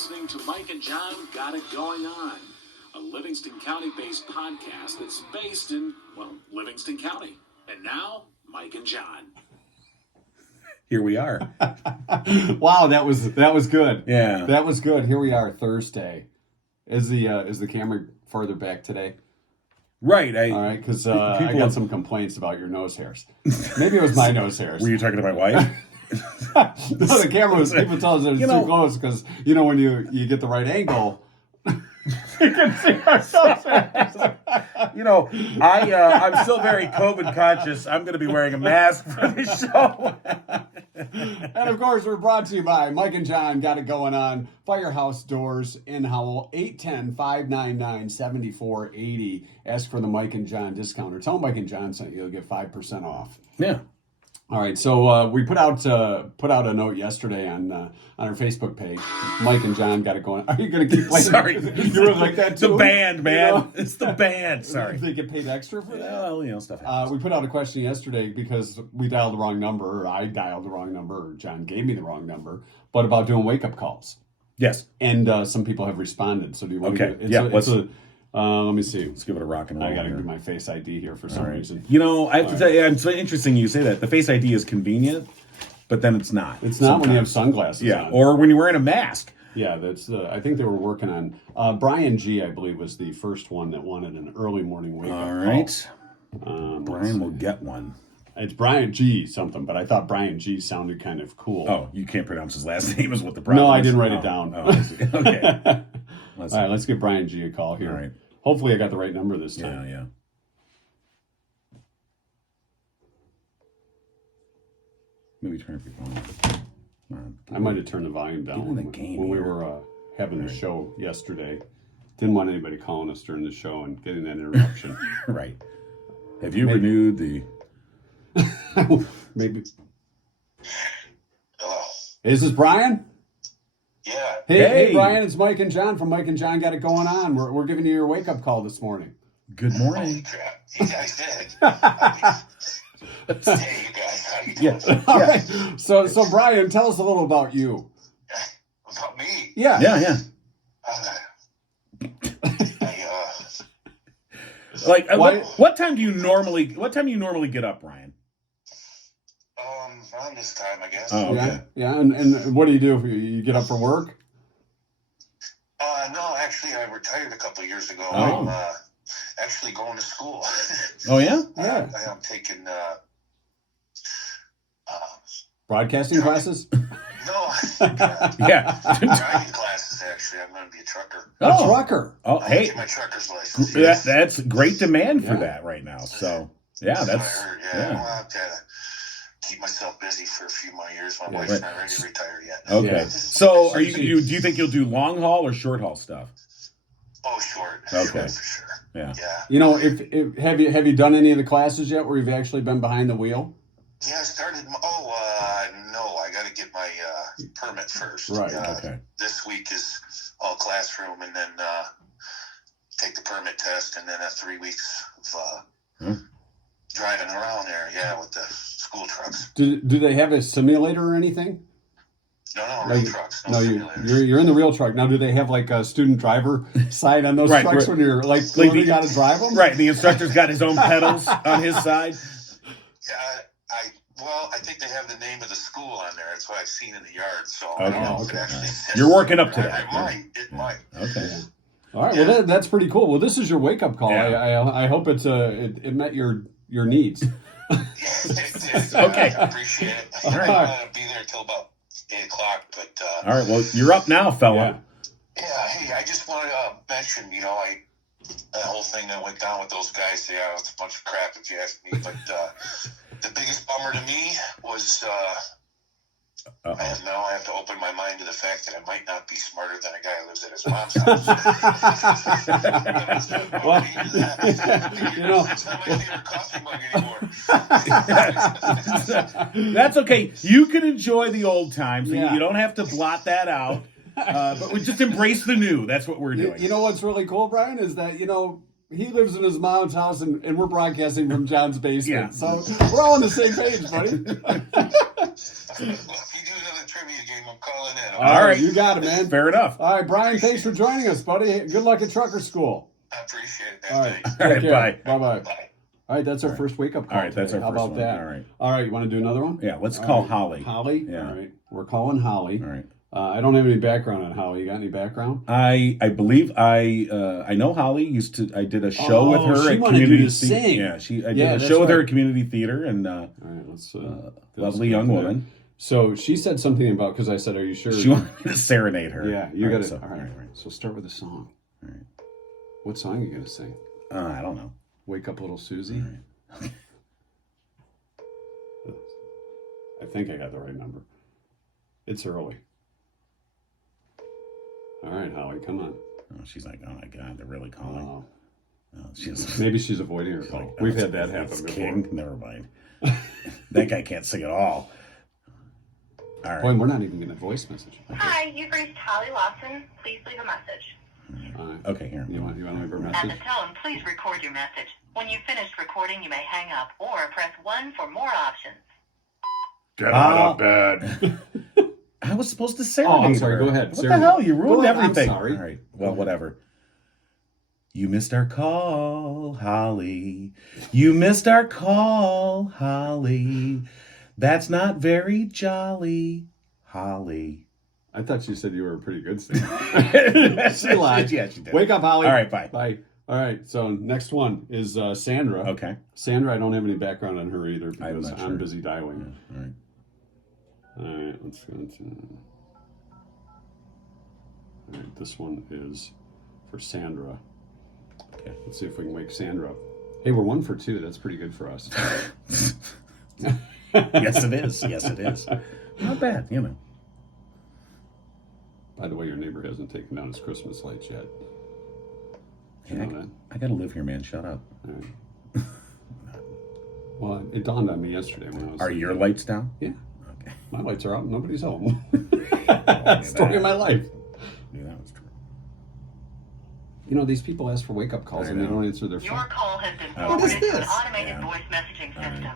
listening to Mike and John Got It Going On, a Livingston County-based podcast that's based in, well, Livingston County. And now, Mike and John. Here we are. Wow, that was good. Yeah. That was good. Here we are, Thursday. Is the camera farther back today? Right. All right, because I got some complaints about your nose hairs. Maybe it was my nose hairs. Were you talking to my wife? No, the camera was, people tell us it's too close because, when you get the right angle, you can see our nose hairs. I'm still very COVID conscious. I'm going to be wearing a mask for the show. And of course, we're brought to you by Mike and John Got It Going On, Firehouse Doors in Howell, 810-599-7480. Ask for the Mike and John discount, or tell Mike and John sent you'll get 5% off. Yeah. All right, so we put out a note yesterday on our Facebook page. Mike and John Got It Going. Are you going to keep playing? Sorry, you were like that too. The band, man. It's the band. Sorry. They get paid extra for that. Well, stuff happens. We put out a question yesterday because we dialed the wrong number, or I dialed the wrong number, or John gave me the wrong number, but about doing wake up calls. Yes. And some people have responded. So do you want to? Let me see. Let's give it a rock and roll. I got to do my Face ID here for some reason. I have to tell you, it's so interesting you say that. The Face ID is convenient, but then it's not. It's not when you have sunglasses on. Or when you're wearing a mask. Yeah, that's. I think they were working on. Brian G, I believe, was the first one that wanted an early morning wake up call. All right. Brian will get one. It's Brian G something, but I thought Brian G sounded kind of cool. Oh, you can't pronounce his last name is what the problem is? No, I didn't write it down. Oh, I see. Okay. All right, let's give Brian G a call here. All right. Hopefully I got the right number this time. Yeah. Maybe turn up your volume. I might have turned the volume down when we were having the show yesterday. Didn't want anybody calling us during the show and getting that interruption. Right. Have you renewed the... Maybe. Hello. Is this Brian? Yeah. Hey, Brian, it's Mike and John from Mike and John Got It Going On. We're giving you your wake-up call this morning. Good morning. Holy crap. You guys did. Hey, you guys. How you doing? Yeah. All right. So, Brian, tell us a little about you. About me? Yeah. What time do you normally get up, Brian? Around this time, I guess. Oh, okay. Yeah. And what do you do? You get up for work? No, actually, I retired a couple of years ago. Oh. I'm actually going to school. Oh, yeah? Yeah. I'm taking Broadcasting classes? No. Yeah. Driving classes, actually. I'm going to be a trucker. A trucker. Oh, I hey. get my trucker's license. That's great demand for that right now. So, yeah, That's what that's... I heard. Yeah. I'll have to keep myself busy for a few more years. My wife's not ready to retire yet. Okay. Yeah. So, do you think you'll do long haul or short haul stuff? Oh, short. Okay. Short for sure. Yeah. Yeah. If have you done any of the classes yet where you've actually been behind the wheel? Yeah, I started. No, I got to get my permit first. Right. Okay. This week is all classroom, and then take the permit test, and then 3 weeks of driving around there. Yeah, with the school trucks. Do they have a simulator or anything? No, real trucks. No, you're in the real truck. Now, do they have like a student driver side on those trucks when you're like you got to drive them? Right, the instructor's got his own pedals on his side. Yeah, I think they have the name of the school on there. That's what I've seen in the yard. So Okay. I don't know if it actually says. You're working up to that. It might. Okay. Yeah. All right. Well, that's pretty cool. Well, this is your wake up call. Yeah. I hope it met your needs. Okay. I appreciate it. All right. I'm going to be there till about 8 o'clock. But All right. Well, you're up now, fella. yeah. Hey, I just want to mention, that whole thing that went down with those guys. Yeah, it's a bunch of crap if you ask me. But the biggest bummer to me was now I have to open my mind to the fact that I might not be smarter than a guy who lives at his mom's house. Well, That's not my favorite coffee mug anymore. That's okay. You can enjoy the old times. Yeah. You don't have to blot that out. But we just embrace the new. That's what we're doing. You know what's really cool, Brian, is that, he lives in his mom's house and we're broadcasting from John's basement. Yeah. So we're all on the same page, buddy. If you do another trivia game, I'm calling in. All right, you got it, man. Fair enough. All right, Brian, thanks for joining us, buddy. Good luck at trucker school. I appreciate it, man. All right, Thanks. All right, take care. bye. Bye-bye. Bye. All right, that's our first wake-up call. All right, that's today. our How first about one. that? All right. All right, you want to do another one? Yeah, let's All call right. Holly. Holly? Yeah. All right, we're calling Holly. All right. I don't have any background on Holly. You got any background? I believe I know Holly used to. I did a show with her she at wanted you community to sing. Yeah, I did Yeah, a that's show with her right. at community theater, and All right, let's. lovely young woman. So she said something about, because I said, "Are you sure?" She wanted me to serenade her. Yeah, you All got right, it. so- All right. So start with a song. All right. What song are you gonna sing? I don't know. Wake Up Little Susie. I think I got the right number. It's early. All right, Holly, come on. Oh, she's like, oh my god, they're really calling. Oh. She's Maybe she's avoiding her call. like, We've oh, had that it's happen before. King. Never mind. That guy can't sing at all. All right. Boy, we're not even getting a voice message. Hi, you've reached Holly Lawson. Please leave a message. All right. Okay, here. You want to leave her At message? the tone, please record your message. When you've finished recording, you may hang up or press 1 for more options. Get out of bed. I was supposed to serenade I'm sorry, her. go ahead. What Serenade. the hell? You ruined Go ahead, I'm everything. sorry. All right. Well, whatever. You missed our call, Holly. You missed our call, Holly. That's not very jolly, Holly. I thought you said you were a pretty good singer. She lied. Yeah, she did. Wake up, Holly. All right, bye. Bye. All right, so next one is Sandra. Okay. Sandra, I don't have any background on her either I'm because not I'm sure. busy dialing. All right. All right, let's go to. All right, this one is for Sandra. Okay. Let's see if we can wake Sandra up. Hey, we're 1 for 2. That's pretty good for us. Yes, it is. Yes, it is. Not bad, you know. By the way, your neighbor hasn't taken down his Christmas lights yet. Hey, You know that? I gotta live here, man. Shut up. All right. Well, it dawned on me yesterday when I was. Are your lights down? Yeah, Okay. my lights are out. Nobody's home. Yeah, Story of my life. Knew that was true. You know, these people ask for wake-up calls I and they know. don't answer their Your phone. call has been Oh, what is forwarded to an this? automated Yeah. voice messaging All right. system.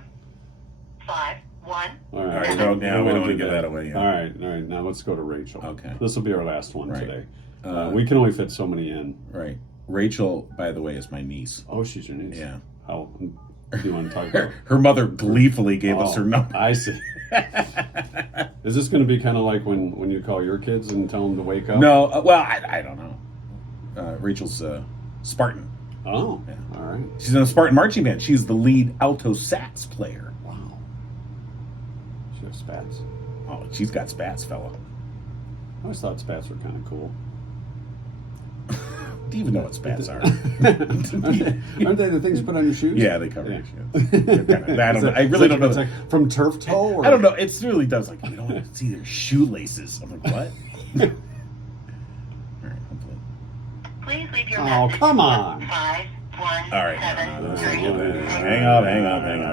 5 1. All All right, right, we don't want to give that away yet. All right. Now let's go to Rachel. Okay. This will be our last one Right. today. Uh, We can only fit so many in. Right. Rachel, by the way, is my niece. Oh, she's your niece. Yeah. How do you want to talk about? Her mother gleefully gave us Oh, her number. I see. Is this going to be kind of like when you call your kids and tell them to wake up? No, well, I don't know. Rachel's Spartan. Oh, Yeah. all right. She's in a Spartan marching band. She's the lead alto sax player. Wow. She has spats. Oh, she's got spats, fella. I always thought spats were kind of cool. Do you even know what spats are? Aren't they the things you put on your shoes? Yeah, they cover Yeah. your shoes. I don't know. I really don't know. It's like from turf toe? Or? I don't know. It really does. Like, you don't want to see their shoelaces. I'm like, what? All right, hopefully. Please leave your Oh, message. come on. 5 1 All right, 7 no, 3. hang up.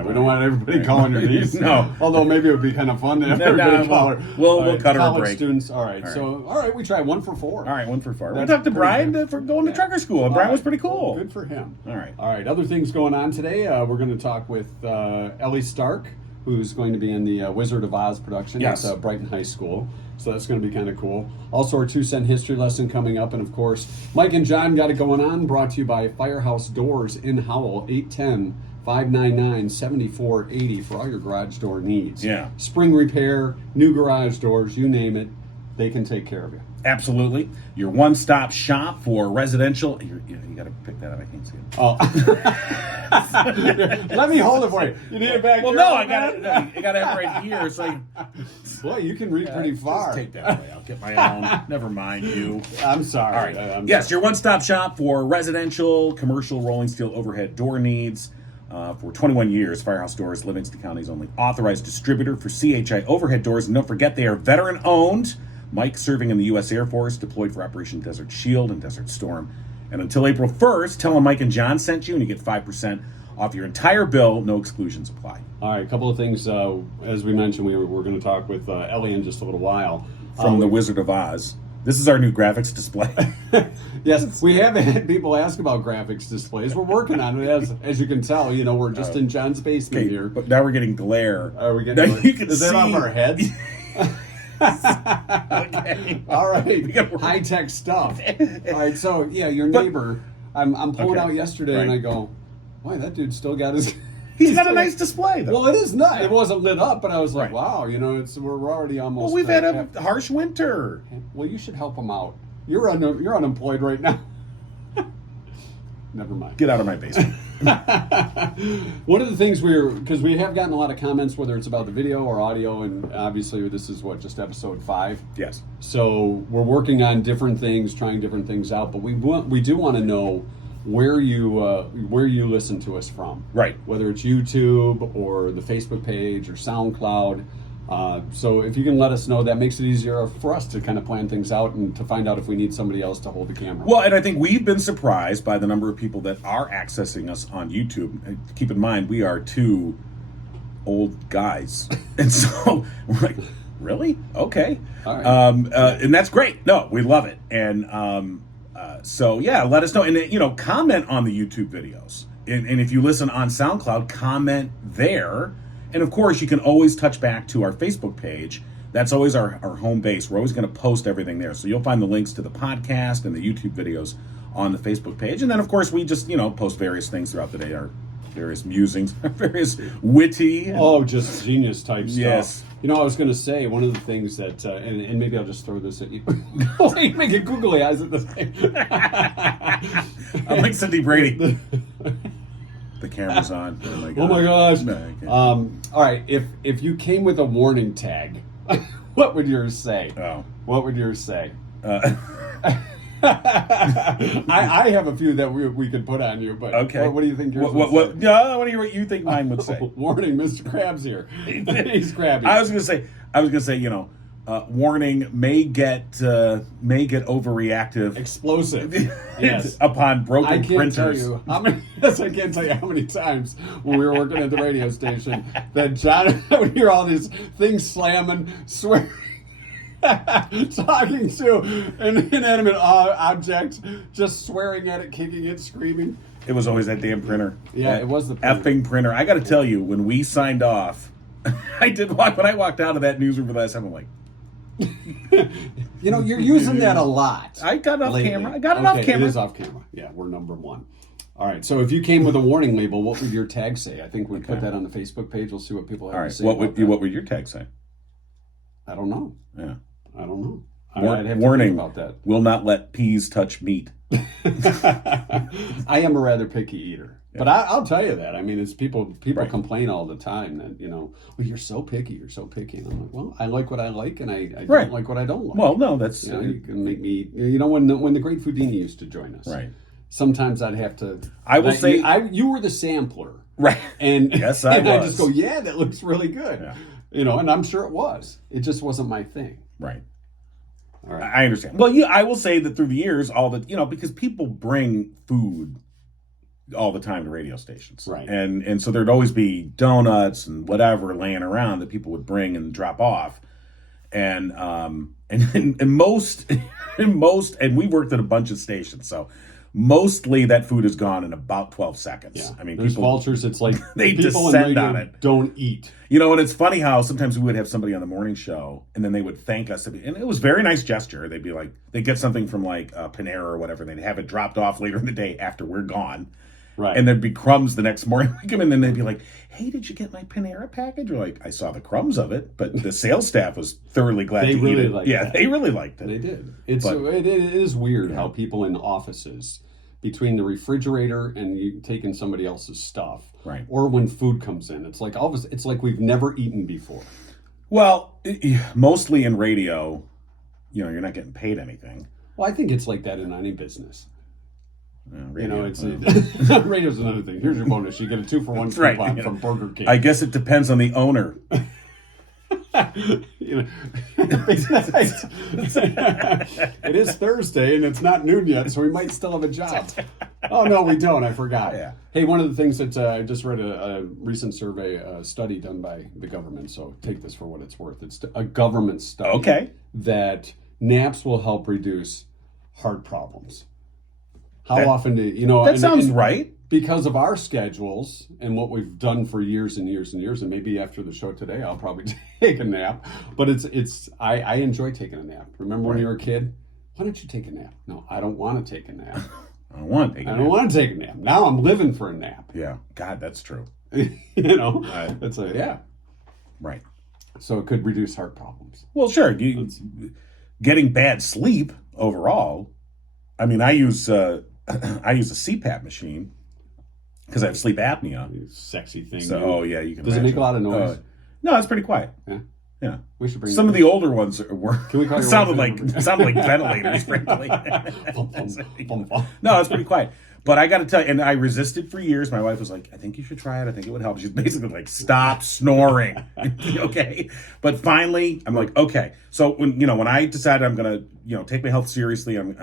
We don't want everybody calling your niece. No. Although maybe it would be kind of fun to have No, everybody no, call her. we'll All right, cut her a college break. students. All right. All right. So, all right, we try 1 for 4. All right, 1 for 4. We That's talked to pretty Brian good. for going to trucker school, and Brian was pretty cool. Good for him. All right. All right, other things going on today. We're going to talk with Ellie Stark, who's going to be in the Wizard of Oz production Yes. at Brighton High School. So that's going to be kind of cool. Also, our 2-cent history lesson coming up. And, of course, Mike and John got it going on, brought to you by Firehouse Doors in Howell, 810-599-7480 for all your garage door needs. Yeah. Spring repair, new garage doors, you name it, they can take care of you. Absolutely. Your one-stop shop for residential. You got to pick that up. I can't see it. Oh. Let me hold it for you. You need it back Well, here, no, old I got it. man? I got it right here. It's like, Boy, you can read pretty far. Just take that away. I'll get my own. Never mind you. I'm sorry. All right. I'm Yes, sorry. your one-stop shop for residential, commercial, rolling steel overhead door needs. For 21 years, Firehouse Doors, Livingston County's only authorized distributor for CHI overhead doors. And don't forget, they are veteran-owned. Mike serving in the U.S. Air Force, deployed for Operation Desert Shield and Desert Storm. And until April 1st, tell them Mike and John sent you, and you get 5% off your entire bill. No exclusions apply. All right, a couple of things. As we mentioned, we're going to talk with Ellie in just a little while. From The Wizard of Oz. This is our new graphics display. Yes, we have had people ask about graphics displays. We're working on it, as you can tell. You know, we're just in John's basement Okay, here. but now we're getting glare. Are we Now getting? you can Is that see- off our heads? Okay. All right. We gotta work. High-tech stuff. All right, so, yeah, your neighbor, I'm pulling Okay. out yesterday, and Right. I go, why, that dude still got his... He's got a nice display, though. Well, it is not. It wasn't lit up, but I was like, Right. wow, we're already almost... Well, we've had a harsh winter. Well, you should help him out. You're unemployed right now. Never mind. Get out of my basement. One of the things because we have gotten a lot of comments, whether it's about the video or audio, and obviously this is just episode 5. Yes. So we're working on different things, trying different things out, but we do want to know where you listen to us from. Right. Whether it's YouTube or the Facebook page or SoundCloud. So if you can let us know, that makes it easier for us to kind of plan things out and to find out if we need somebody else to hold the camera. Well, and I think we've been surprised by the number of people that are accessing us on YouTube. And keep in mind, we are 2 old guys. And so we're like, really? Okay. All right. And that's great. No, we love it. And so, yeah, let us know. And, comment on the YouTube videos. And if you listen on SoundCloud, comment there. And of course, you can always touch back to our Facebook page. That's always our home base. We're always going to post everything there. So you'll find the links to the podcast and the YouTube videos on the Facebook page. And then, of course, we just, post various things throughout the day, our various musings, various witty. Just genius type stuff. Yes. I was going to say, one of the things that, and maybe I'll just throw this at you. You make it googly eyes at the same. I'm like Cindy Brady. The camera's on. Oh my god. Oh my gosh. No, I can't. All right. If you came with a warning tag, what would yours say? Oh. What would yours say? I have a few that we could put on you, but Okay. what do you think yours What? would say? Yeah, I want to hear what you think mine would say. Warning, Mr. Krabs here. He's crabby. I was gonna say, warning may get overreactive. Explosive. Yes. Upon broken I can't printers. tell you how many. Yes, I can't tell you how many times when we were working at the radio station that John would hear all these things slamming, swearing, talking to an inanimate object, just swearing at it, kicking it, screaming. It was always that damn printer. Yeah, That it was the printer. effing printer. I got to tell you, when we signed off, when I walked out of that newsroom for the last time, I'm like, You're using that a lot. I got it off lately. camera. I got it off camera. It is off camera. Yeah, we're number 1. All right. So if you came with a warning label, what would your tag say? I think we put that on the Facebook page. We'll see what people have All to right. say. What about would your tag say? that. I don't know. Yeah. I don't know. Warning. I'd have to think about that. Will not let peas touch meat. I am a rather picky eater. But I'll tell you that. I mean, it's people Right. complain all the time that, well, you're so picky. You're so picky. And I'm like, well, I like what I like, and I Right. don't like what I don't like. Well, no, that's you can make me. When the great Foodini used to join us, right. sometimes I'd have to. I will say- you were the sampler, Right. and Yes, I and I was. just go, yeah, that looks really good. Yeah. And I'm sure it was. It just wasn't my thing. Right. All right. I understand. Well, yeah, I will say that through the years, because people bring food all the time to radio stations, Right. And so there'd always be donuts and whatever laying around that people would bring and drop off, and most and we worked at a bunch of stations, so mostly that food is gone in about 12 seconds. Yeah. I mean, There's people vultures. It's like they people in descend radio on it. don't eat. And it's funny how sometimes we would have somebody on the morning show, and then they would thank us, and it was a very nice gesture. They'd be like, they'd get something from like Panera or whatever, and they'd have it dropped off later in the day after we're gone. Right. And there'd be crumbs the next morning. We come in, and they'd be like, "Hey, did you get my Panera package?" We're like, "I saw the crumbs of it," but the sales staff was thoroughly glad They to really eat it. liked Yeah, that. they really liked it. They did. It But- is weird how people in offices, between the refrigerator and you taking somebody else's stuff, Right. or when food comes in, it's like it's like we've never eaten before. Well, mostly in radio, you're not getting paid anything. Well, I think it's like that in any business. Radio, It's well. radio's another thing. Here's your bonus: you get a 2-for-1 Right, coupon from Burger King. I guess it depends on the owner. It is Thursday and it's not noon yet, so we might still have a job. Oh no, we don't. I forgot. Yeah. Hey, one of the things that I just read a recent survey, study done by the government. So take this for what it's worth. It's a government study. Okay. That naps will help reduce heart problems. How That- often do you know? That sounds right. because of our schedules and what we've done for years and years and years, and maybe after the show today, I'll probably take a nap. But I enjoy taking a nap. Remember when you were a kid? Why don't you take a nap? No, I don't want to take a nap. I don't want to take a nap. I don't want to take a nap. Now I'm living for a nap. Yeah. God, that's true. It's like, yeah. Right. So it could reduce heart problems. Well, sure. Getting bad sleep overall. I mean, I use a CPAP machine because I have sleep apnea. Sexy thing. So, yeah, you can. Does it make a lot of noise? No, it's pretty quiet. Yeah. Yeah. We should bring some of the older ones were. Can we call sounded like ventilators, frankly. No, it's pretty quiet. But I got to tell you, and I resisted for years. My wife was like, "I think you should try it. I think it would help." She's basically like, "Stop snoring." Okay. But finally, I'm like, okay. So when I decided I'm gonna take my health seriously, I'm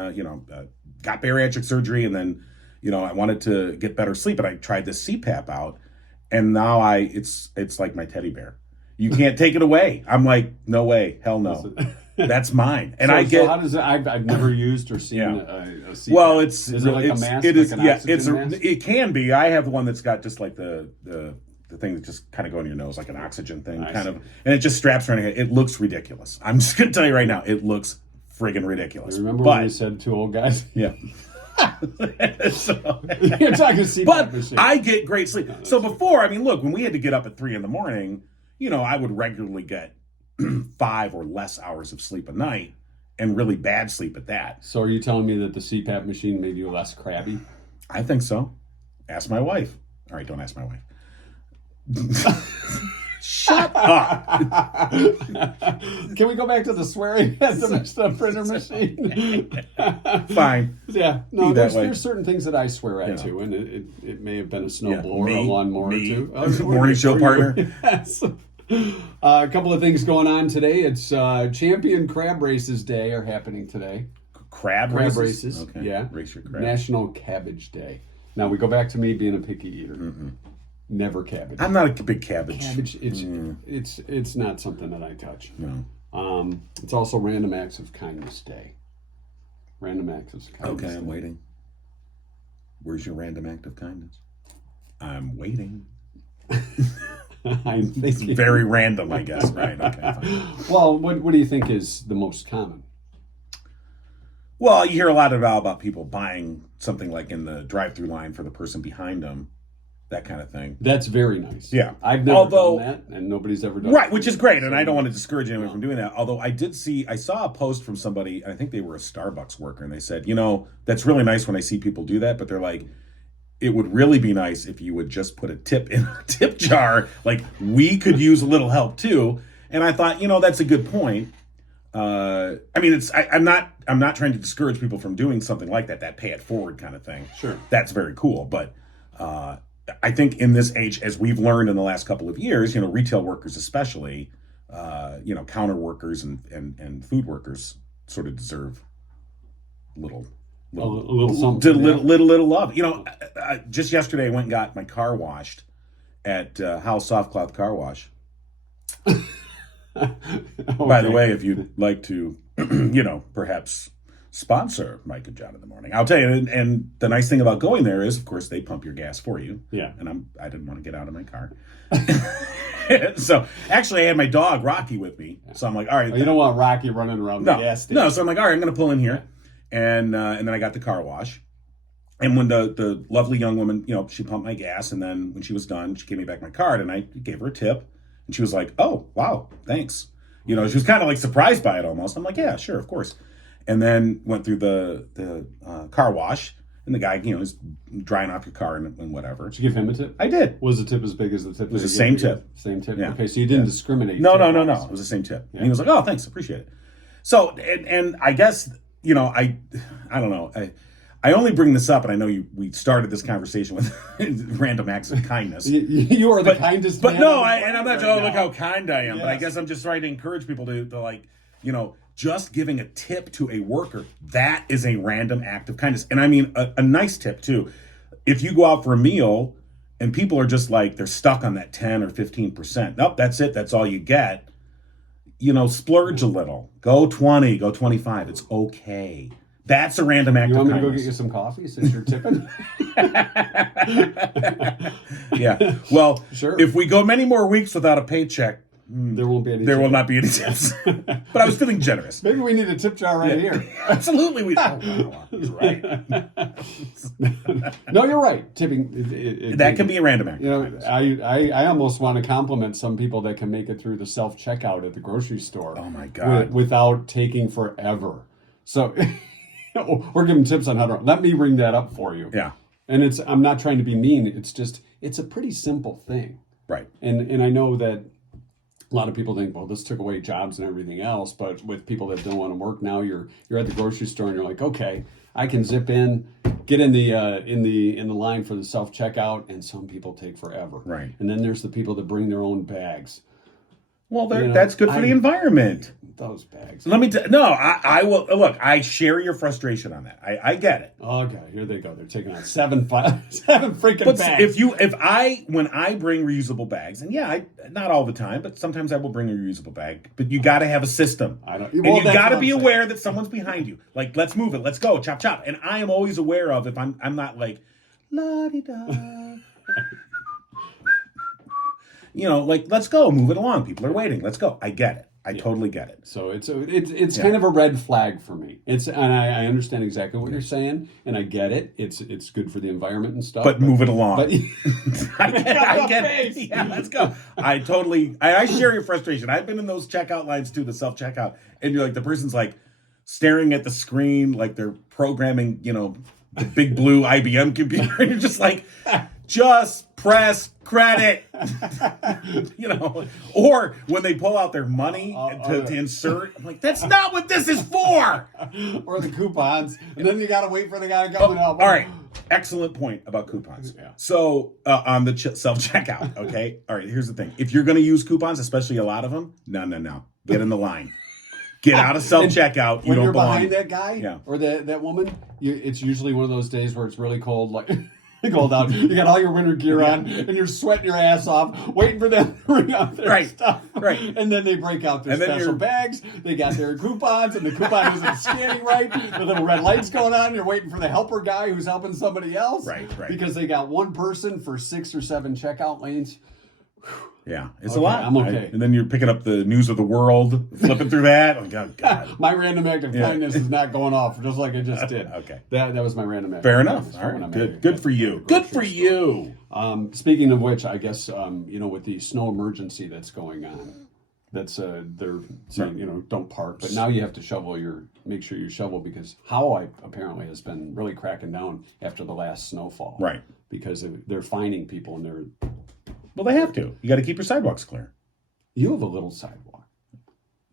got bariatric surgery, and then I wanted to get better sleep, and I tried this CPAP out, and now it's like my teddy bear. You can't take it away. I'm like, no way, hell no. That's mine. And so how does it? I've never used or seen a CPAP. Well, is it like a mask? It is. Like an oxygen mask? It can be. I have one that's got just like the thing that just kind of go in your nose, like an oxygen thing, kind of, and it just straps around your head. It looks ridiculous. I'm just gonna tell you right now, it looks friggin' ridiculous. Remember when you said two old guys? Yeah. You're talking CPAP machine. I get great sleep. So before, I mean, look, when we had to get up at 3 a.m, I would regularly get 5 or less hours of sleep a night, and really bad sleep at that. So are you telling me that the CPAP machine made you less crabby? I think so. Ask my wife. All right, don't ask my wife. Shut up. Can we go back to the swearing at the printer machine? Fine. Yeah. No, there's certain things that I swear at too, and it may have been a snowblower, a lawnmower too. Morning show partner. Yes. A couple of things going on today. It's Champion Crab Races Day are happening today. Crab races? Okay. Yeah. Race your crab. National Cabbage Day. Now we go back to me being a picky eater. Mm-mm. Never cabbage. I'm not a big cabbage. Cabbage, it's not something that I touch. No. It's also Random Acts of Kindness Day. Random Acts of Kindness. Okay, I'm waiting. Where's your random act of kindness? I'm waiting. It's very random, I guess. Right. Okay. Fine. Well, what do you think is the most common? Well, you hear a lot about people buying something like in the drive-through line for the person behind them. That kind of thing. That's very nice. Yeah. I've never done that, and nobody's ever done it. Right, which is great, and I don't want to discourage anyone from doing that. Although I saw a post from somebody, I think they were a Starbucks worker, and they said, that's really nice when I see people do that, but they're like, it would really be nice if you would just put a tip in a tip jar. Like, we could use a little help too. And I thought, that's a good point. I mean, I'm not trying to discourage people from doing something like that pay it forward kind of thing. Sure. That's very cool, but I think in this age, as we've learned in the last couple of years, retail workers especially, counter workers and food workers sort of deserve a little something. Little love. Just yesterday I went and got my car washed at House Soft Cloth Car Wash. By the way, if you'd like to, perhaps sponsor Mike and John in the morning, I'll tell you. And the nice thing about going there is, of course, they pump your gas for you. Yeah. And I didn't want to get out of my car. So actually, I had my dog Rocky with me. So I'm like, all right. You don't want Rocky running around the gas station. No. So I'm like, all right, I'm going to pull in here, and then I got the car wash. And when the lovely young woman, she pumped my gas, and then when she was done, she gave me back my card, and I gave her a tip, and she was like, "Oh, wow, thanks." She was kind of like surprised by it almost. I'm like, "Yeah, sure, of course." And then went through the car wash, and the guy, is drying off your car and whatever. Did you give him a tip? I did. Was the tip as big as the tip? It was the same tip. Same tip. Yeah. Okay, so you didn't discriminate. No. It was the same tip. Yeah. And he was like, "Oh, thanks, appreciate it." So, and I guess I don't know. I only bring this up, and I know we started this conversation with random acts of kindness. You are the kindest. But man no, and I'm not. Oh, look how kind I am. Yes. But I guess I'm just trying to encourage people to like, just giving a tip to a worker, that is a random act of kindness. And I mean a nice tip too. If you go out for a meal and people are just like, they're stuck on that 10 or 15%. Nope, that's it. That's all you get. Splurge a little. Go 20, go 25. It's okay. That's a random act You of want me to go kindness. get you some coffee since you're tipping? Yeah. Well, Sure. if we go many more weeks without a paycheck, There won't be any. there will tipping. not be any tips. But I was feeling generous. Maybe we need a tip jar right here. Absolutely, we. Oh, wow, you're right. No, you're right. Tipping. That can be a random act. You of know, kindness. I almost want to compliment some people that can make it through the self checkout at the grocery store. Oh my God. Without taking forever. So, or give them tips on how to. Let me bring that up for you. Yeah. And I'm not trying to be mean. It's a pretty simple thing. Right. And I know that a lot of people think, well, this took away jobs and everything else. But with people that don't want to work now, you're at the grocery store and you're like, okay, I can zip in, get in the line for the self checkout, and some people take forever. Right. And then there's the people that bring their own bags. Well, You know, that's good for the environment. Those bags. Let me. No, I will. Look, I share your frustration on that. I get it. Oh God, here they go. They're taking on seven freaking But bags. when I bring reusable bags, and yeah, not all the time, but sometimes I will bring a reusable bag. But you got to have a system. I don't. And well, you that's got to what be I'm aware that someone's behind you. Like, let's move it. Let's go. Chop, chop. And I am always aware of if I'm not like, la-di-da. Like, let's go. Move it along. People are waiting. Let's go. I get it. I totally get it. So it's kind of a red flag for me. And I understand exactly what you're saying, and I get it. It's good for the environment and stuff. But move it along. But I get it. Yeah, let's go. I share your frustration. I've been in those checkout lines too, the self-checkout. And you're like, the person's like staring at the screen like they're programming, the big blue IBM computer. And you're just like, just press credit. Or when they pull out their money to insert, I'm like, that's not what this is for. or the coupons, and then you got to wait for the guy to come up. All right. Excellent point about coupons. Yeah. So on the self-checkout, okay? All right, here's the thing. If you're going to use coupons, especially a lot of them, no. Get in the line. Get out of self-checkout. You When don't you're belong. behind that guy or that woman, it's usually one of those days where it's really cold, like cold out. You got all your winter gear on, and you're sweating your ass off, waiting for them to bring out their stuff. Right. And then they break out their special bags. They got their coupons, and the coupon isn't scanning right. The little red light's going on. You're waiting for the helper guy who's helping somebody else. Right. Because they got one person for 6 or 7 checkout lanes. Yeah, it's a lot. I'm okay. Right? And then you're picking up the news of the world, flipping through that. Like, oh, God. My random act of kindness is not going off, just like it just did. Okay. That was my random act. Fair of enough. kindness All when right. I'm Good for you. Good for you. Speaking of which, I guess with the snow emergency that's going on, that's they're saying don't park, but now you have to make sure you shovel, because Hawaii apparently has been really cracking down after the last snowfall. Right. Because they're fining people, and they're. Well, they have to. You got to keep your sidewalks clear. You have a little sidewalk.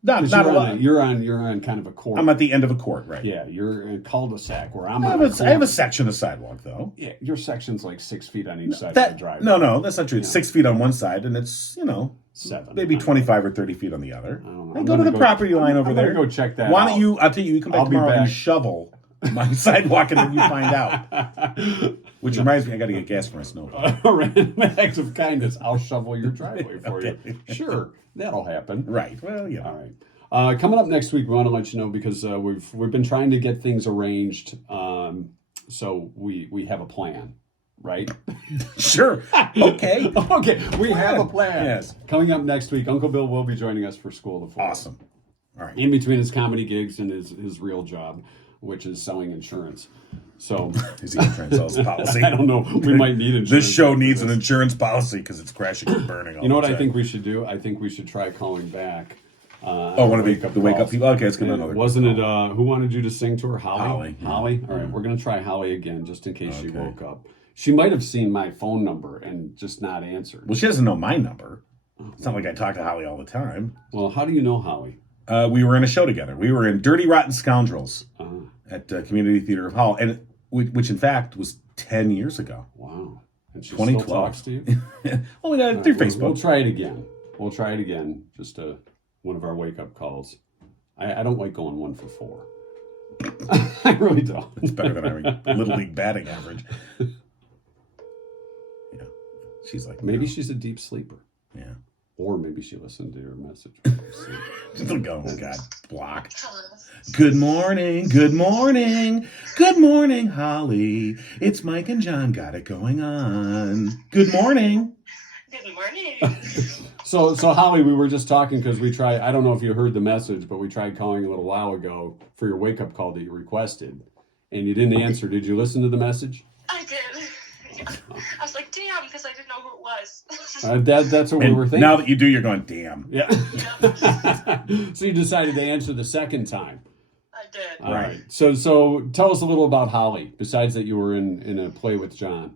Not a lot. You're on kind of a court. I'm at the end of a court, right? Yeah, you're in a cul-de-sac where I'm. I have a section of sidewalk though. Yeah, your section's like 6 feet on each side of the driveway. No, that's not true. It's 6 feet on one side, and it's 7. maybe 25 or 30 feet on the other. I don't know. And go to the property line over there. I'm gonna go check that. Why don't you? I'll tell you. You come back I'll be tomorrow and back. shovel my sidewalk, and then you find out. Which reminds me, I got to get gas for my snowball. Random acts of kindness. I'll shovel your driveway for you. Sure, that'll happen. Right. Well, yeah. All right. Coming up next week, we want to let you know, because we've been trying to get things arranged. So we have a plan, right? Sure. Okay. Okay. We have a plan. Yes. Coming up next week, Uncle Bill will be joining us for School of Four. Awesome. All right. In between his comedy gigs and his real job, which is selling insurance. So Is he trying to sell his policy? I don't know. We might need insurance. This show needs an insurance policy because it's crashing and burning. You know what I think we should do? I think we should try calling back. One of the wake up people. Okay, it's gonna be another. Wasn't it? Who wanted you to sing to her? Holly. Holly. All right, we're gonna try Holly again, just in case she Okay. woke up. She might have seen my phone number and just not answered. Well, she doesn't know my number. It's not like I talk to Holly all the time. Well, how do you know Holly? We were in a show together. We were in Dirty Rotten Scoundrels at Community Theater of Hall, and which in fact was 10 years ago. Wow. And she 2012. still talks to you? Well, we got through Facebook. We'll try it again. Just one of our wake up calls. I don't like going 1 for 4. I really don't. It's better than having Little League batting average. Yeah. She's like, Maybe no. she's a deep sleeper. Yeah. Or maybe she listened to your message. Oh, God. Block. Hello. Good morning. Good morning. Good morning, Holly. It's Mike and John got it going on. Good morning. Good morning. So Holly, we were just talking because we tried, I don't know if you heard the message, but we tried calling a little while ago for your wake-up call that you requested, and you didn't answer. Did you listen to the message? I did. I was like, damn, because I didn't know who it was. That's what we And were thinking. now that you do, you're going, damn. Yeah. So you decided to answer the second time. I did. All right. So tell us a little about Holly, besides that you were in a play with John.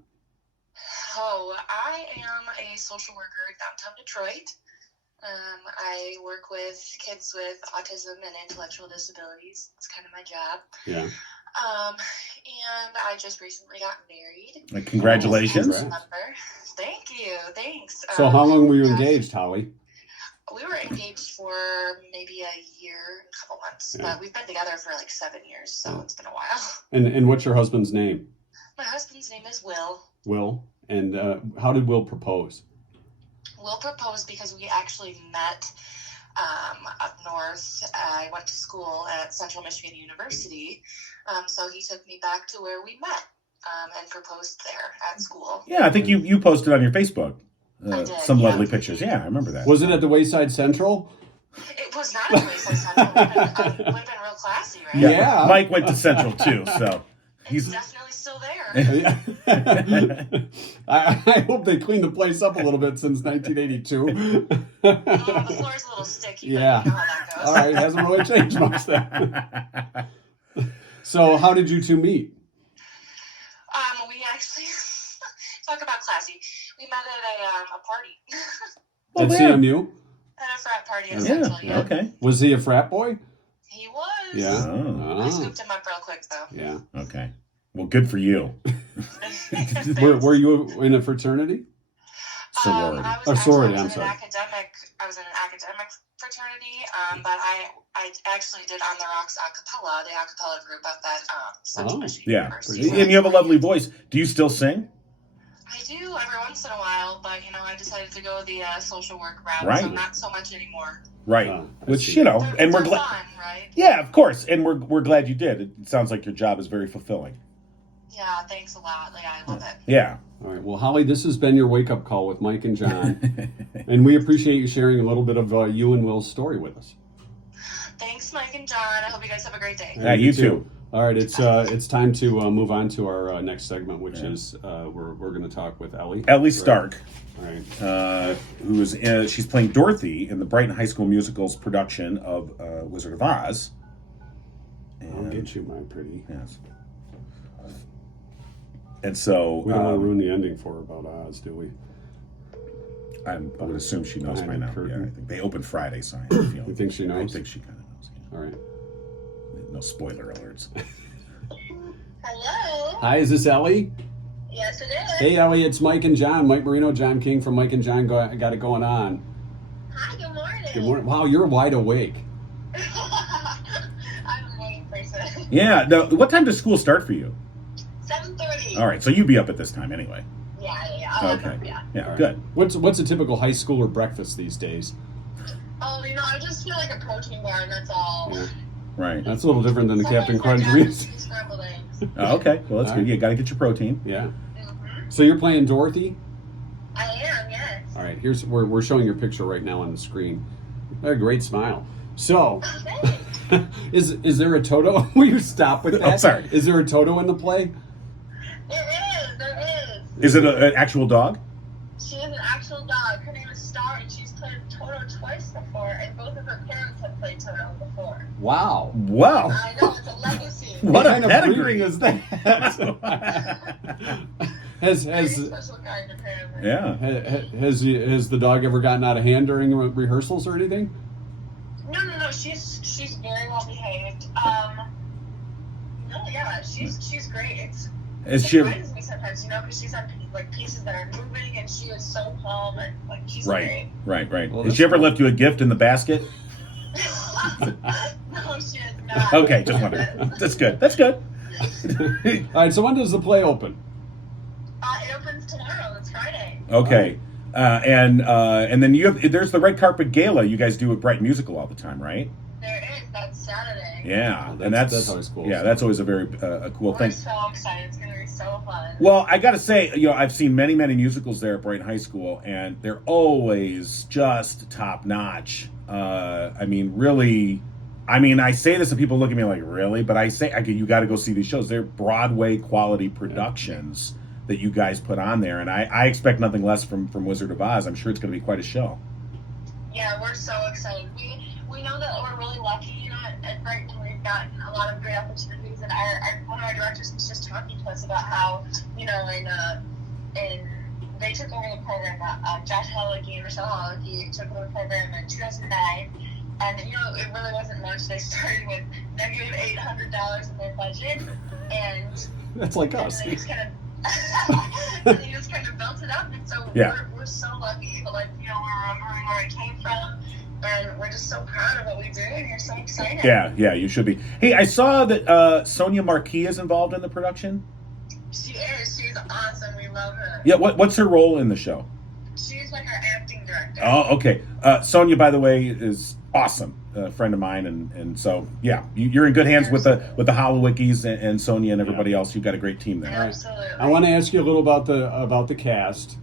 Oh, I am a social worker in downtown Detroit. I work with kids with autism and intellectual disabilities. It's kind of my job. Yeah. And I just recently got married. Congratulations. Congrats. Thank you. Thanks. So how long were you engaged, Holly? We were engaged for maybe a year and a couple months, Yeah. but we've been together for like 7 years, so it's been a while. And what's your husband's name? My husband's name is Will. Will. And how did Will propose? Will proposed because we actually met up north. I went to school at Central Michigan University, so he took me back to where we met and proposed there at school. Yeah, I think you posted on your Facebook I did, some yeah. lovely pictures. Yeah, I remember that. Was it at the Wayside Central? It was not a Wayside Central. It would have been real classy, right? Yeah. Mike went to Central too, so It's he's definitely still there. I hope they cleaned the place up a little bit since 1982. The floor's a little sticky, Yeah. but you know how that goes. All right, hasn't really changed much then. So how did you two meet? We actually talk about classy. We met at a party. Oh, At yeah. CMU? At a frat party at Yeah, Central, yeah. okay. Was he a frat boy? He was. Yeah. Oh. I Oh. scooped him up real quick, though. Yeah. Okay. Well, good for you. Were you in a fraternity? Sorority. I was Or actually, sorority, I I'm was in sorry. I was in an academic fraternity, but I actually did On the Rocks a cappella, the a cappella group at that Central Oh, Michigan Yeah. University. And you have a lovely voice. Do you still sing? I do every once in a while, but I decided to go the social work route, Right. so not so much anymore. Right. I Which, see. and we're They're glad. fun, right? Yeah, of course. And we're glad you did. It sounds like your job is very fulfilling. Yeah, thanks a lot. Like, I love it. Yeah. All right. Well, Holly, this has been your wake-up call with Mike and John. And we appreciate you sharing a little bit of you and Will's story with us. Thanks, Mike and John. I hope you guys have a great day. Yeah, you too. All right, it's time to move on to our next segment, which is we're going to talk with Ellie. Ellie Stark, All right. who is she's playing Dorothy in the Brighton High School Musical's production of Wizard of Oz. I'll get you, my pretty. Yes. And so We don't want to ruin the ending for her about Oz, do we? I would assume she knows by Behind the now. curtain. Yeah, I think they open Friday, so I feel. You think she knows? I think she kind of knows. Yeah. All right. No spoiler alerts. Hello. Hi, is this Ellie? Yes, it is. Hey, Ellie, it's Mike and John. Mike Marino, John King from Mike and John Got It Going On. Hi, good morning. Good morning. Wow, you're wide awake. I'm a morning person. Yeah. No, what time does school start for you? 7:30. All right, so you'd be up at this time anyway. Yeah. Okay. Yeah. Yeah. All right. Good. What's a typical high schooler breakfast these days? Oh, I just feel like a protein bar, and that's all. Yeah. Right. That's a little different than the Captain Crunch Sometimes I Reese. have scrambled eggs. Oh, okay. Well, that's All good. right. You got to get your protein. Yeah. Mm-hmm. So you're playing Dorothy? I am, yes. All right. We're showing your picture right now on the screen. A great smile. So, Thanks. is there a Toto? Will you stop with that? Oh, sorry. Is there a Toto in the play? There is. Is it an actual dog? She is an actual dog. Her name is Star, and she's played Toto twice before, and both of her parents have played Toto before. Wow. Wow. I know, it's a legacy. What a kind of pedigree. breeding is that? Very has special kind, apparently. Yeah. has the dog ever gotten out of hand during rehearsals or anything? No. She's very well behaved. No, yeah, she's great. Is It she surprises me sometimes, because she's on pieces that are moving, and she is so calm and she's right? great. Right. Well, Did she ever left you a gift in the basket? No, she is not. Okay, just wondering. That's good. That's good. All right. So when does the play open? It opens tomorrow. It's Friday. Okay. And then there's the red carpet gala you guys do at Brighton Musical all the time, right? There is. That's Saturday. Yeah, Oh, and that's always cool. Yeah, that's always a very cool We're thing. so excited. It's going to be so fun. Well, I got to say, I've seen many musicals there at Brighton High School, and they're always just top notch. I mean, really. I mean, I say this and people look at me like, really? But I say, you got to go see these shows. They're Broadway quality productions that you guys put on there, and I expect nothing less from Wizard of Oz. I'm sure it's going to be quite a show. Yeah, we're so excited. We know that we're really lucky, at Brighton. We've gotten a lot of great opportunities, and one of our directors was just talking to us about how, in they took over the program. Josh Holiday and Michelle Holiday took over the program in 2009, and it really wasn't much. They started with negative $800 in their budget, and That's like us. they just kind of built it up, and so we're so lucky. But we're remembering where it came from, and we're just so proud of what we do, and you're so excited. Yeah, you should be. Hey, I saw that Sonia Marquis is involved in the production. She is. She's awesome. We love her. Yeah, what's her role in the show? She's like our acting director. Oh, okay. Sonia, by the way, is awesome. A friend of mine, and so yeah, you're in good hands with the Holowickies and Sonia and everybody else. You've got a great team there. Absolutely. I want to ask you a little about the cast.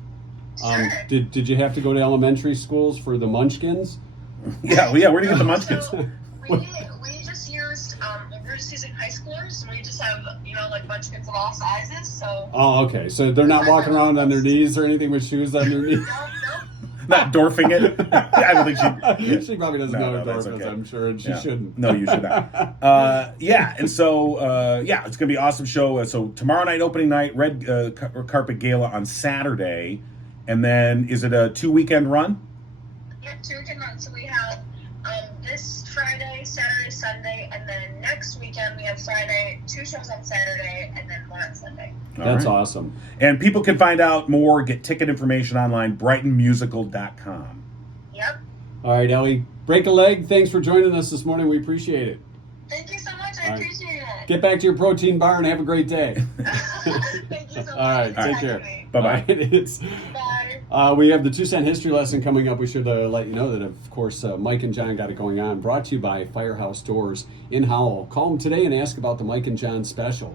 Sure. Did you have to go to elementary schools for the Munchkins? Yeah. Where do you get the Munchkins? So we just used we're just using high schoolers, and we just have Munchkins of all sizes. So. Oh, okay. So they're not walking around on their knees or anything with shoes on their knees. No. Not dwarfing it. I don't think she. Yeah. She probably doesn't know what that's dwarf is, okay. I'm sure, and she shouldn't. No, you should not. And so it's gonna be an awesome show. So tomorrow night, opening night, red carpet gala on Saturday, and then is it a 2-weekend run? Yeah, 2 weekend runs. So we have this Friday, Saturday, Sunday, and then next weekend we have Friday, 2 shows on Saturday, and then 1 on Sunday. That's awesome. And people can find out more, get ticket information online, brightonmusical.com. Yep. All right, Ellie, break a leg. Thanks for joining us this morning. We appreciate it. Thank you so much. I appreciate it. Get back to your protein bar and have a great day. Thank you so much. All right, Thanks take for care. having me. Bye-bye. Bye. We have the 2 cent history lesson coming up. We should let you know that, of course, Mike and John got it going on. Brought to you by Firehouse Doors in Howell. Call them today and ask about the Mike and John special.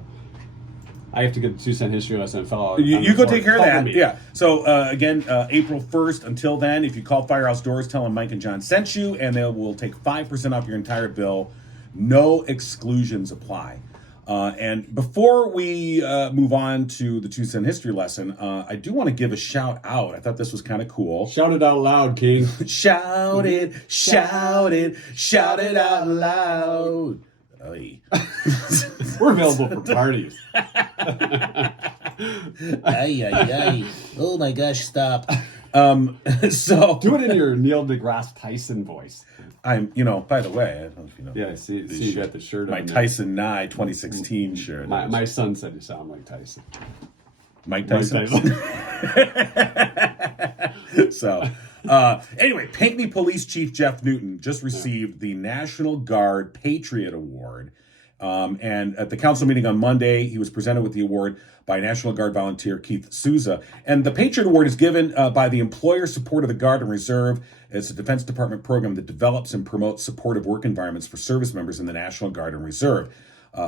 I have to get the 2 cent history lesson. You go take care of that. Me. Yeah. So again, April 1st. Until then, if you call Firehouse Doors, tell them Mike and John sent you, and they will take 5% off your entire bill. No exclusions apply. And before we move on to the 2 cent history lesson, I do want to give a shout out. I thought this was kind of cool. Shout it out loud, King. Shout it out loud. Oy. We're available for parties. Ay. Oh my gosh, stop. So Do it in your Neil deGrasse Tyson voice. I'm, by the way, I don't know if you know. Yeah, see you got the shirt My on. Tyson Nye 2016 shirt. My son said you sound like Tyson. Mike Tyson. So, anyway, Pinckney Police Chief Jeff Newton just received the National Guard Patriot Award. And at the council meeting on Monday, he was presented with the award by National Guard volunteer Keith Souza. And the Patriot Award is given by the Employer Support of the Guard and Reserve. It's a Defense Department program that develops and promotes supportive work environments for service members in the National Guard and Reserve.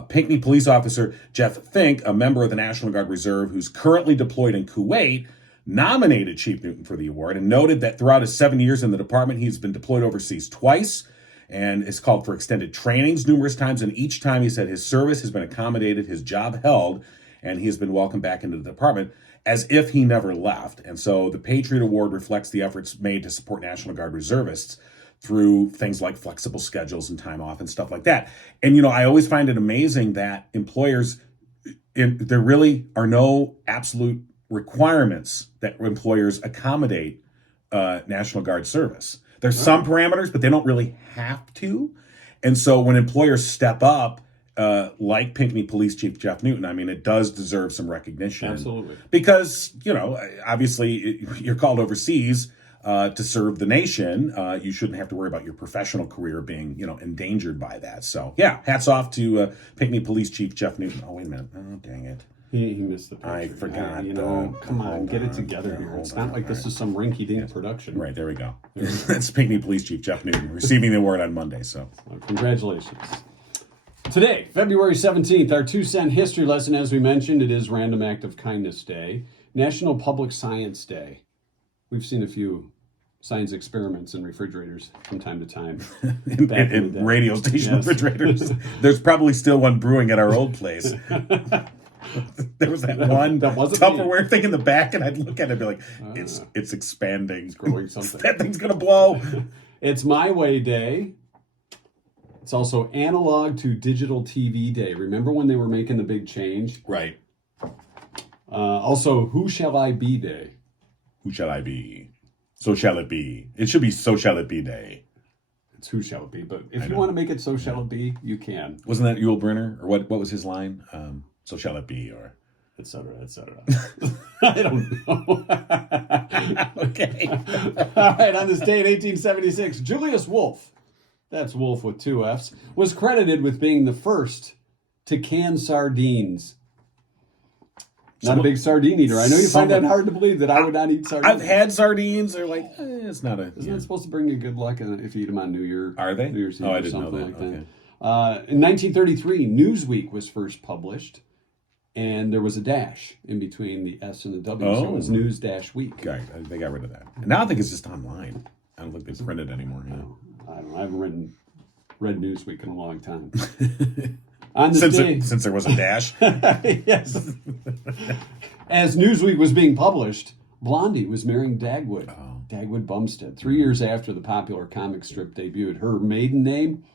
Pinckney Police Officer Jeff Fink, a member of the National Guard Reserve who's currently deployed in Kuwait, nominated Chief Newton for the award and noted that throughout his 7 years in the department, he's been deployed overseas twice and has called for extended trainings numerous times. And each time he said his service has been accommodated, his job held, and he has been welcomed back into the department as if he never left. And so the Patriot Award reflects the efforts made to support National Guard reservists through things like flexible schedules and time off and stuff like that. And, I always find it amazing that employers, there really are no absolute requirements that employers accommodate National Guard service. There's some parameters, but they don't really have to. And so when employers step up, like Pinckney Police Chief Jeff Newton, I mean, it does deserve some recognition. Absolutely. Because, obviously you're called overseas to serve the nation. You shouldn't have to worry about your professional career being, endangered by that. So, yeah, hats off to Pinckney Police Chief Jeff Newton. Oh, wait a minute. Oh, dang it. He missed the picture. I forgot. Come on, hold get it on. together Yeah, here. hold It's not on. like this All is some rinky-dink production. Right, there we go. That's Pinckney Police Chief Jeff Newton receiving the award on Monday. So Well, congratulations. Today, February 17th, our 2-cent history lesson, as we mentioned, it is Random Act of Kindness Day, National Public Science Day. We've seen a few science experiments in refrigerators from time to time. in radio station Yes. refrigerators, there's probably still one brewing at our old place. There was that one that wasn't Tupperware thing in the back, and I'd look at it and be like, it's expanding. It's growing something. That thing's going to blow. It's My Way Day. It's also Analog to Digital TV Day. Remember when they were making the big change? Right. Also, Who Shall I Be Day. Who shall I be? So shall it be. It should be So Shall It Be Day. It's Who Shall It Be, but if you know. want to make it So Shall It Be, you can. Wasn't that Yul Brynner? Or what was his line? So shall it be, or... Etc. Etc. I don't know. Okay. All right, on this day in 1876, Julius Wolfe, that's Wolfe with 2 F's, was credited with being the first to can sardines. Not a big sardine eater. I know you find that hard to believe that I would not eat sardines. I've had sardines. They're like, it's not a... Isn't that supposed to bring you good luck if you eat them on New Year? Are they? New Year's Eve Oh, I or didn't know something that. like Okay. that. In 1933, Newsweek was first published, and there was a dash in between the S and the W, so it was News-Week. Right, they got rid of that. And now I think it's just online. I don't think they print it anymore. Yeah. I don't know. I haven't read Newsweek in a long time. On this Since, day, since there was a dash. yes. As Newsweek was being published, Blondie was marrying Dagwood. Dagwood Bumstead. 3 years after the popular comic strip debuted. Her maiden name,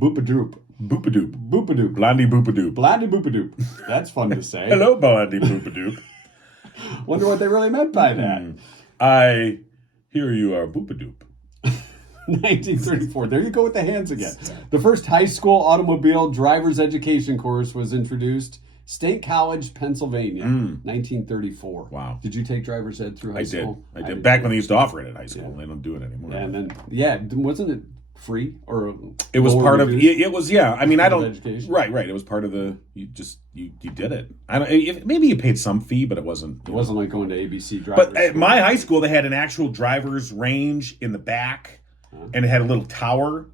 Boopadoop. Boopadoop. Boopadoop. Blondie Boopadoop. Blondie Boopadoop. That's fun to say. Hello, Blondie Boopadoop. Wonder what they really meant by that. I hear you are Boopadoop. 1934. There you go with the hands again. The first high school automobile driver's education course was introduced. State College, Pennsylvania, 1934. Wow. Did you take driver's ed through high school? I did. Back when they used to offer it at high school. They don't do it anymore. And then, wasn't it free or it was lower part of reduced? it was I mean, I don't Education? right it was part of the you did it. I don't maybe you paid some fee, but it wasn't like going to ABC driver's But at my high school they had an actual driver's range in the back, and it had a little tower,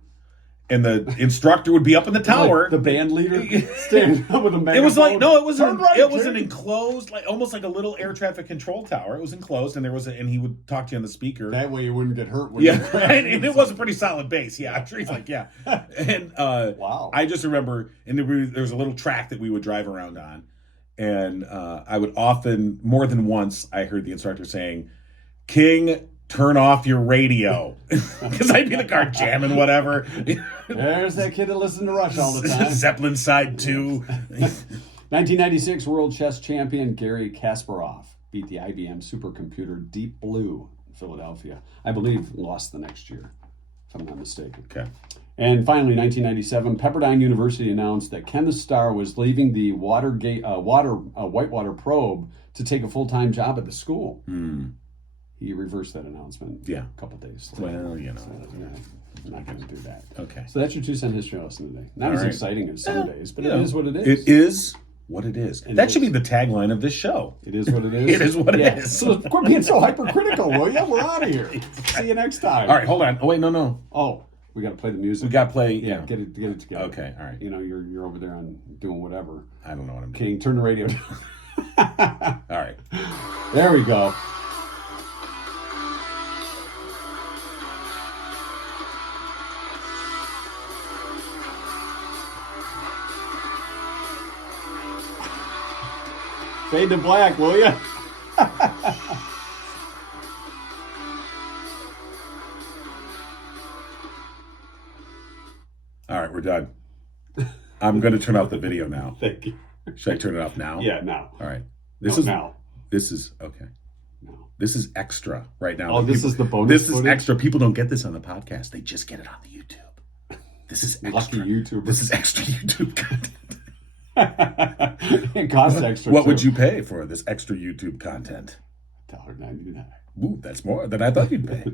and the instructor would be up in the tower. Like the band leader standing up with a megaphone. It was like no, it was Turn right, it was kid. an enclosed, like almost like a little air traffic control tower. It was enclosed, and there was and he would talk to you on the speaker. That way you wouldn't get hurt when you crashed. and it was a pretty solid base. Yeah, I'm sure he's like and wow. I just remember, and there was a little track that we would drive around on, and I would often, more than once, I heard the instructor saying, "King, turn off your radio," because I'd be in the car jamming whatever. There's that kid that listens to Rush all the time. Zeppelin Side 2. 1996 World Chess Champion Garry Kasparov beat the IBM supercomputer Deep Blue in Philadelphia. I believe lost the next year, if I'm not mistaken. Okay. And finally, 1997, Pepperdine University announced that Ken the Star was leaving the Whitewater probe to take a full-time job at the school. He reversed that announcement a couple days later. Well, you know. So, I'm not going to do that. Okay. So that's your 2-cent history lesson today. Not as right. exciting as some days, but it Yeah. is what it is. It is what it is. It That is. should be the tagline of this show. It is what it is. It is what it is. So quit being so hypercritical, will you? We're out of here. See you next time. All right, hold on. Oh, wait, no. Oh, we got to play the music. We got to play. Yeah, get it together. Okay, all right. You know, you're over there on doing whatever. I don't know what I'm doing. King, turn the radio down. All right. There we go. Fade to black, will you? All right, we're done. I'm going to turn off the video now. Thank you. Should I turn it off now? Yeah, now. All right. Now. This is okay. No. This is extra right now. Oh, this is the bonus This is footage? extra. People don't get this on the podcast. They just get it on the YouTube. This is extra. Lucky YouTuber. This is extra YouTube content. It costs extra. What too. would you pay for this extra YouTube content? $1.99. Ooh, that's more than I thought you'd pay.